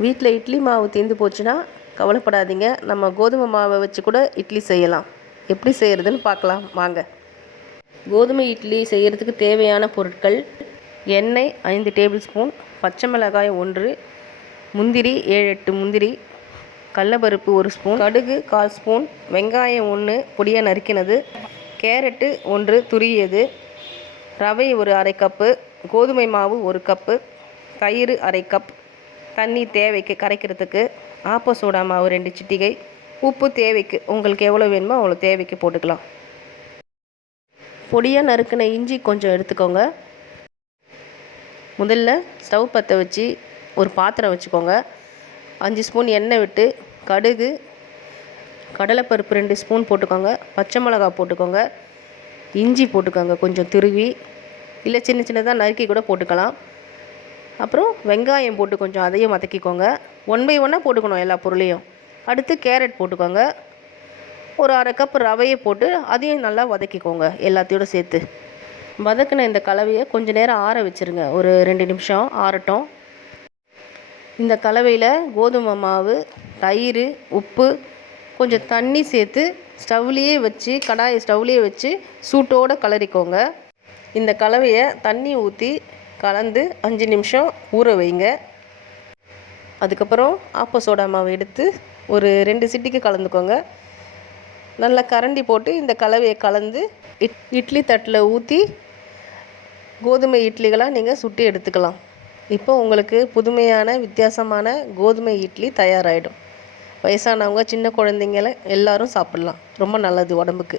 வீட்டில் இட்லி மாவு தீர்ந்து போச்சுன்னா கவலைப்படாதீங்க. நம்ம கோதுமை மாவை வச்சு கூட இட்லி செய்யலாம். எப்படி செய்கிறதுன்னு பார்க்கலாம். வாங்க. கோதுமை இட்லி செய்கிறதுக்கு தேவையான பொருட்கள் எண்ணெய் ஐந்து டேபிள் ஸ்பூன் பச்சை மிளகாய் ஒன்று முந்திரி ஏழு எட்டு முந்திரி கடலப்பருப்பு ஒரு ஸ்பூன் கடுகு கால் ஸ்பூன் வெங்காயம் ஒன்று பொடியாக நறுக்கினது கேரட்டு ஒன்று துரியது ரவை ஒரு அரை கப்பு கோதுமை மாவு ஒரு கப்பு தயிர் அரை கப் தண்ணி தேவைக்கு கரைக்கிறதுக்கு ஆப்ப சோடா மாவு ரெண்டு சிட்டிகை உப்பு தேவைக்கு உங்களுக்கு எவ்வளோ வேணுமோ அவ்வளோ தேவைக்கு போட்டுக்கலாம். பொடியாக நறுக்கின இஞ்சி கொஞ்சம் எடுத்துக்கோங்க. முதல்ல ஸ்டவ் பற்ற வச்சு ஒரு பாத்திரம் வச்சுக்கோங்க. அஞ்சு ஸ்பூன் எண்ணெய் விட்டு கடுகு கடலைப்பருப்பு ரெண்டு ஸ்பூன் போட்டுக்கோங்க. பச்சை மிளகா போட்டுக்கோங்க. இஞ்சி போட்டுக்கோங்க கொஞ்சம் திருவி. இல்லை சின்ன சின்னதாக நறுக்கி கூட போட்டுக்கலாம். அப்புறம் வெங்காயம் போட்டு கொஞ்சம் அதையும் வதக்கிக்கோங்க. ஒன் பை ஒன்னாக போட்டுக்கணும் எல்லா பொருளையும். அடுத்து கேரட் போட்டுக்கோங்க. ஒரு அரை கப் ரவையை போட்டு அதையும் நல்லா வதக்கிக்கோங்க எல்லாத்தையோட சேர்த்து. வதக்கின இந்த கலவையை கொஞ்சம் நேரம் ஆற வச்சுருங்க. ஒரு ரெண்டு நிமிஷம் ஆறட்டும். இந்த கலவையில் கோதுமை மாவு தயிர் உப்பு கொஞ்சம் தண்ணி சேர்த்து ஸ்டவ்லேயே வச்சு கடாயை ஸ்டவ்லேயே வச்சு சூட்டோடு கலரிக்கோங்க இந்த கலவையை தண்ணி ஊற்றி கலந்து அஞ்சு நிமிஷம் ஊற வைங்க. அதுக்கப்புறம் ஆப்ப சோடா மாவு எடுத்து ஒரு ரெண்டு சிட்டிக்கு கலந்துக்கோங்க. நல்லா கரண்டி போட்டு இந்த கலவையை கலந்து இட் இட்லி தட்டில் ஊற்றி கோதுமை இட்லிகளாக நீங்கள் சுட்டி எடுத்துக்கலாம். இப்போ உங்களுக்கு புதுமையான வித்தியாசமான கோதுமை இட்லி தயாராகிடும் வயசானவங்க சின்ன குழந்தைங்கள எல்லாரும் சாப்பிட்லாம். ரொம்ப நல்லது உடம்புக்கு.